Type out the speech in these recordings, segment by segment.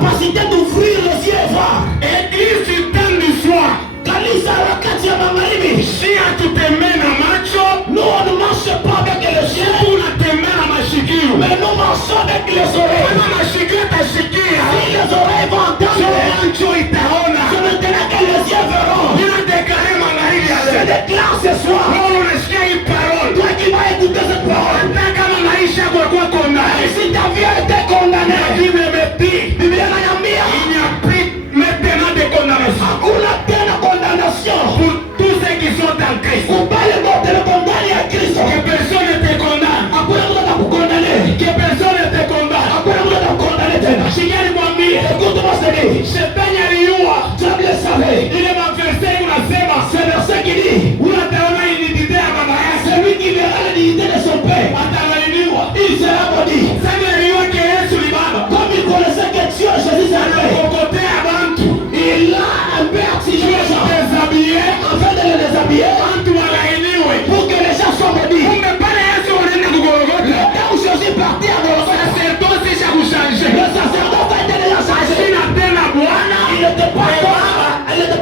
capacité d'ouvrir les yeux et voir. Église du temps du soir. Kanisa wakati ya magharibi. Si hatutemee na macho, nous on ne marche pas avec les yeux. Tunatembea na mashikio. Mais nous marchons avec les oreilles. Kama mashikio tashikia, si les oreilles vont entendre, macho itaona. c'est maintenant que les yeux verront. Ninadekare magharibi ya Je leo. déclare ce soir. Wewe unasikia hii parole. Toi qui vas écouter cette parole. Hata kama maisha yako yalikuwa condamné. Si ta vie a été condamnée. La Bible me dit, Biblia inaniambia. il n'y a plus maintenant de condamnation. Hakuna tena condamnation. Pour tous ceux qui sont en Christ. Kubali wote ni ndani ya Kristo. Que personne ne te condamne. Hakuna mtu atakukondane. Que personne ne te condamne. Hakuna mtu atakukondane tena. Sikia nikwambie. Écoute-moi ce dit. Shetani aliua. Diable le savait. Ile maverse unasema. C'est verset qui dit. Unataona identité ya baba yake. Celui qui verra l'identité de son père. Atalainiwa. Il sera maudit. Sasa aliua que Yesu ni baba. Comme il connaissait que Dieu Jésus est père. Anakokotea bantu. Il a un père si je les gens. Déshabillé. Afin de les déshabiller. Bantu walainiwe. Pour que les gens soient maudits. Kumbe pale Yesu wanaenda kugorogota. Quand Jésus partit à Golgotha. Sacerdoce cha kushanje. Le sacerdoce a été déjà changé. Sina tena Bwana. Il n'était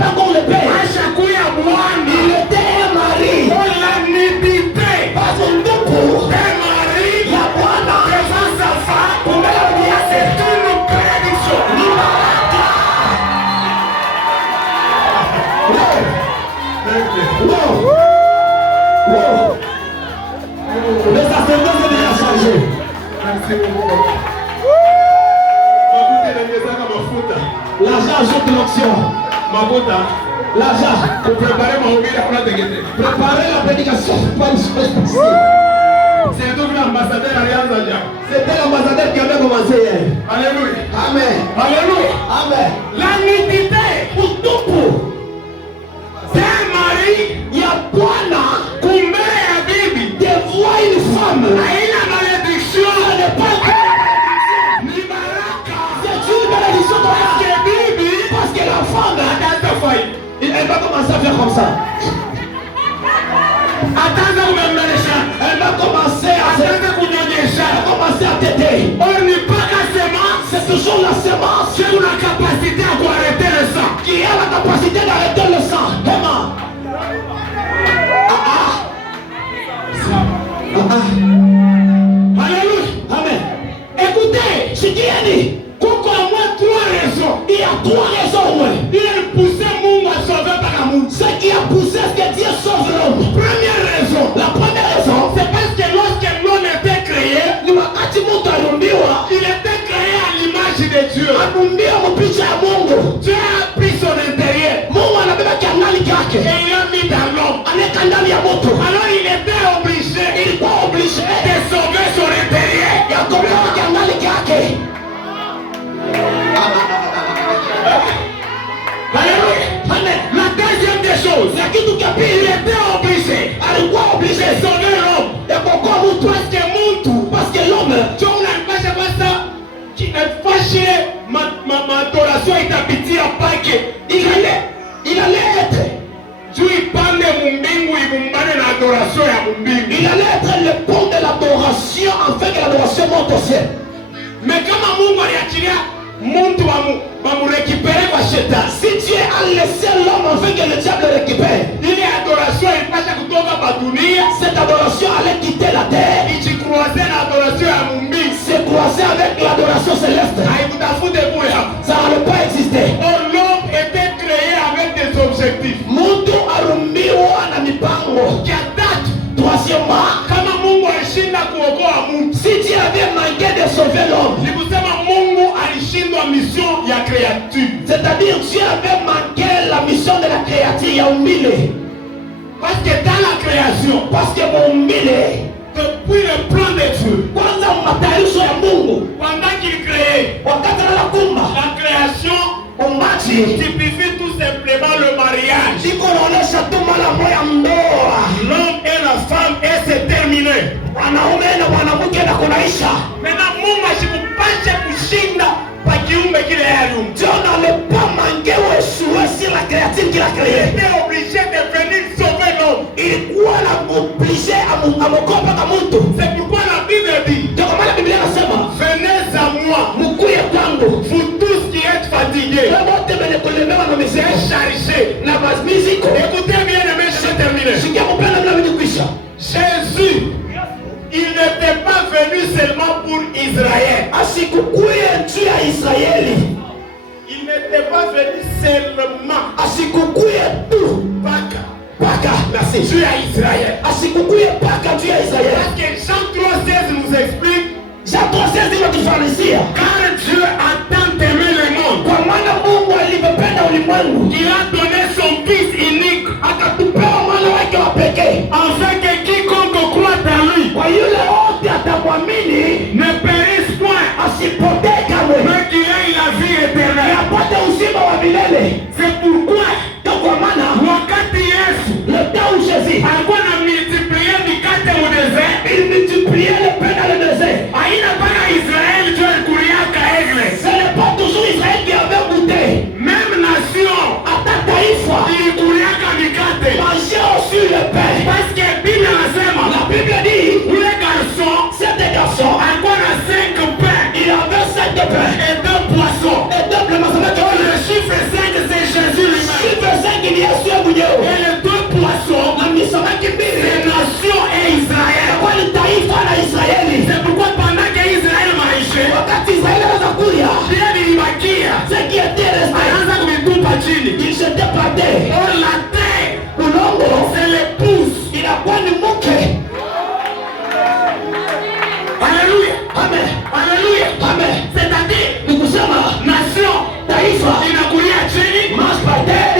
pas comme le père. Ashakuya Bwana. Il était un mari. La nudité. Pas un double. Un mari. La Bwana. Devant sa femme. Pour me le dire. C'est une prédiction. Wow. Wow. Le sacerdoce est déjà changé. L'argent ajoute l'onction. L'argent. Préparer la prédication. Pas une chose facile. C'était l'ambassadeur qui avait commencé hier. Alléluia. Amen. Alléluia. Amen. La nudité. Pour tout pour. C'est un mari. Il y a Bwana. Kumbe ya bibi. De voir une femme. Haina malédiction. Ce n'est pas Ni baraka. c'est une bénédiction de Parce que bibi. parce que la femme, Atata faille. elle va commencer à faire comme ça. Atata kumembelesha. Elle va commencer à Atata kunyonyesha. commencer à t'aider. On n'est pas la semence. C'est toujours la semence C'est une capacité à arrêter le sang. qui a la capacité d'arrêter le sang. Vraiment. Alléluia. Amen. Écoutez. Sikieni, Kuko au moins 3 raisons. il y a 3 raisons. Ouais. Il poussait Mungu à sauver par amour. Ce qui a poussé à ce que Dieu sauve l'homme. Première raison. La première raison, C'est parce que lorsque l'homme était créé, ni wakati mtu aliumbiwa, il était créé à l'image de Dieu. aliumbiwa mpicha ya Mungu. Dieu a pris son intérieur Mungu anabeba kiangali et chake. il l'a mis dans l'homme. Anaweka ndani ya mtu. Alors il était obligé Ilikuwa obligé de sauver son intérieur. ya kupewa kiangali chake. Alléluia. Amen. La deuxième des choses, Na kitu cha il pili, était obligé alikuwa obligé de sauver l'homme. ya kuokoa mtu. Parce que mtu, Parce que l'homme, Dieu unanipasha kwanza kifashe matorasio itapitia pake. il allait être, Juu ipande mumbingu ibumbane na adoration ya mumbingu. il allait être le pont de l'adoration afin que l'adoration monte au ciel. Mais kama Mungu aliachilia mtu wamurekipere kwa shetani, Si Dieu a laissé l'homme afin que le diable le récupère, ile adoration ilipasha kutoka pa dunia cette adoration allait quitter la terre, ichikruaze na adoration ya mumbingu. se croiser avec l'adoration céleste. Haikutafute bure hapa. Ça n'allait pas exister. Or l'homme était créé avec des objectifs. Mtu arumbiwa na mipango. Kia tatu, Troisièmement, kama Mungu alishinda kuokoa mtu, si Dieu avait manqué de sauver l'homme, ni kusema Mungu alishindwa mission ya créature. c'est-à-dire Dieu avait manqué la mission de la créature ya umbile. Parce que dans la création, Parce que muumbile, depuis le plan de Dieu, kwanza matayarisho ya Mungu, pendant qu'il créait, wakati anakumba la création umbaji, typifie tout simplement le mariage. iko naonesha tu mara moja ndoa. L'homme et la femme et c'est terminé. Wanaume na mwanamke na kunaisha. Maintenant Mungu asikupashe kushinda pa kiumbe kile yaliumba. Dieu n'allait pas manquer ou échouer sur la créature qu'il a Il créée. était obligé de venir sauver l'homme. Ilikuwa na obligé amokopa kama mtu. C'est pourquoi la Bible dit, Ndio kwa maana Biblia inasema, venez à moi, mkuye kwangu vous tous qui fatigué, wote wenye kulemewa na mizigo c'est chargé. na mizigo. Écoutez bien, les mains, je vais terminer. Sikia mpenda mna kwisha. Jésus, il n'était pas venu seulement pour Israël. Asikukuye juu ya Israeli. Il n'était pas venu seulement Asikukuye tu paka merci juu ya Israël. Asikukuye paka juu ya Israeli. Parce que Jean 3,16 nous explique, Jean 3,16 inatufundishia car Dieu a tant aimé le monde, kwa maana Mungu alimpenda ulimwengu il a donné son fils unique, akatupea mwana wake wa pekee, afin que quiconque croit en lui kwa yule wote atamwamini ne périsse point, asipotee kamwe, mais qu'il ait la vie éternelle. apate uzima wa milele. C'est pourquoi Kwa maana wakati Yesu le temps où Jésus alikuwa na multiplier mikate mu desert, il multipliait le pain dans le désert. haina mpaka Israeli tu alikuriaka egle. Ce n'est pas toujours Israël qui avait goûté. Même nation Hata taifa ilikuriaka mikate, mangeait aussi le pain. parce que Bible inasema La Bible dit ule garçon cet garçon alikuwa na 5 pains il avait 5 pains et 2 poissons. et 2 samaki. Le chiffre 5 c'est Jésus lui-même. Chiffre 5 ni Yesu mwenyewe. Et les 2 poissons, Na samaki mbili c'est nation et Israël. kwa ni taifa la Israeli. C'est pourquoi pendant que Israël maisha, Wakati Israeli anakuja, Biblia ilibakia, ce qui était resté anaanza kuvitupa chini. il s'était par terre. Or la terre, Udongo c'est l'épouse. inakuwa ni mke. Alléluia. Amen. Alléluia. Amen. C'est-à-dire, Ni kusema nation taifa inakulia chini, marche par terre.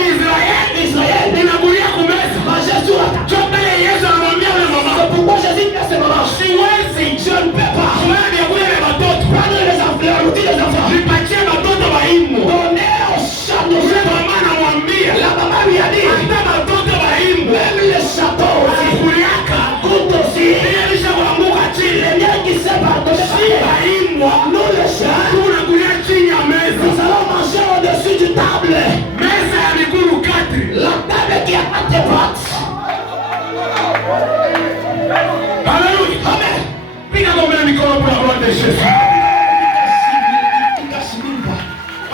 Israël inakulia kumeza. marche sur la terre. Ndio pale Yesu anamwambia yule mama, C'est pourquoi Jésus dit à ce moment, siwezi je ne peux pas kuona vyakula vya watoto, prendre les enfants, la routine des enfants, nipatie watoto waimu. donner au chat de Yule feu. mama anamwambia, La maman lui a dit, hata watoto waimu même les châteaux aussi, kuliaka compte aussi, ile lishakuanguka chini. les liens qui se pardonnent, Waimu nous les chats, tunakulia chini ya meza, nous allons manger au-dessus du table, meza ya miguru 4. la table qui a 4 pattes. Alléluia. Amen. Piga combien de micro pour la gloire de Jésus.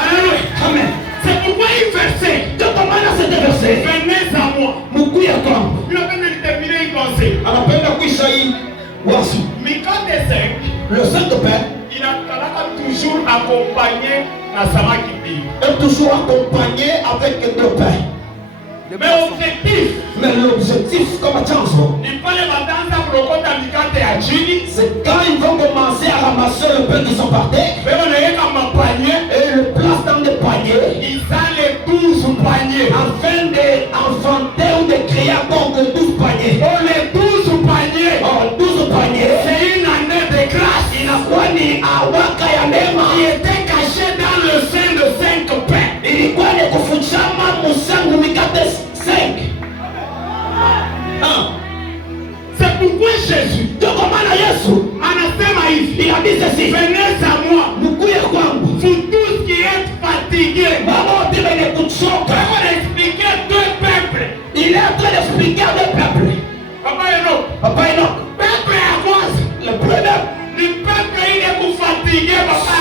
Alléluia. Amen. C'est pourquoi il versait, Ndio kwa maana cet verset, venez à moi. mkuye kwangu. Il a peine de terminer une pensée. Anapenda kuisha hii wazo. Mikate 5, Le 5 pain il a toujours accompagné na samaki mbili. est toujours accompagné avec 2 pains. Mais objectif, Mais l'objectif comme chanson, ni pale batanza kurokota mikate ya chini, c'est quand ils vont commencer à ramasser le pain qui sont par terre, mais wanaweka mapanier, et le placent dans des paniers, ils ont les 12 paniers. afin d'enfanter ou de créer encore 12 paniers. Pour les 12 paniers, Or, 12 paniers, c'est une année de grâce inakuwa ni awaka ya neema, qui était cachée dans le sein de 5 pains. ilikuwa ni kufuchama musangu mikate 5. C'est pourquoi Jésus Ndio kwa maana Yesu anasema hivi, il a dit ceci, venez à moi, mkuye kwangu vous tous qui êtes fatigués. baba wote wenye kuchoka. On va expliquer 2 peuples. Il est en train d'expliquer à deux peuples. Papa Enoch, Papa Enoch, peuple ya kwanza le premier, ni peuple ile kufatigué, papa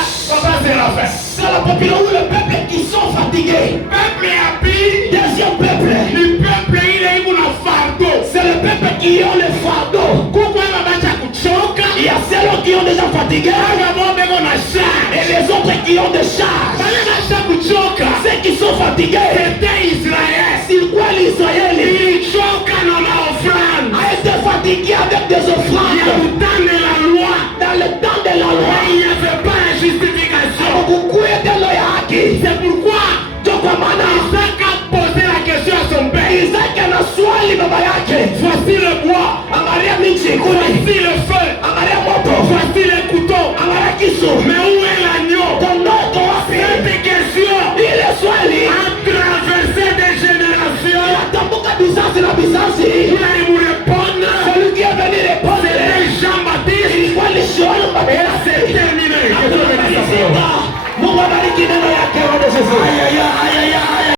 Séraphin. c'est la population ou le peuple qui sont fatigués. Peuple ya pili Deuxième peuple, ni peuple ile iko na fardeau. c'est le peuple qui ont le fardeau. Kuko ema bacha kuchoka, Il y a ceux qui ont déjà fatigué aba bobeko na et charge. les autres qui ont des charges. Bale bacha kuchoka, Ceux qui sont fatigués, c'était Israël. c'est quoi l'Israël Ilichoka na maofrande a été fatigué avec des ya offrandes kutane la loi. dans le temps de la loi. Il n'y avait pas la justification. Kukuye telo ya haki. C'est pourquoi Ndio kwa maana Isaac a posé la question à son père. Isaki ana swali baba yake, Voici le bois, angalia miti kuni, voici le feu, angalia moto, voici les couteaux. angalia kisu, Mais où est l'agneau? kondoo iko wapi? Cette question Ile swali a traversé des générations. inatambuka bizazi na bizazi. Il allait vous répondre. Celui qui est venu répondre C'était Jean-Baptiste. ilikuwa ni Yohana Et Mbatizaji. c'est terminé. Mungu abariki neno yake. Bwana Yesu.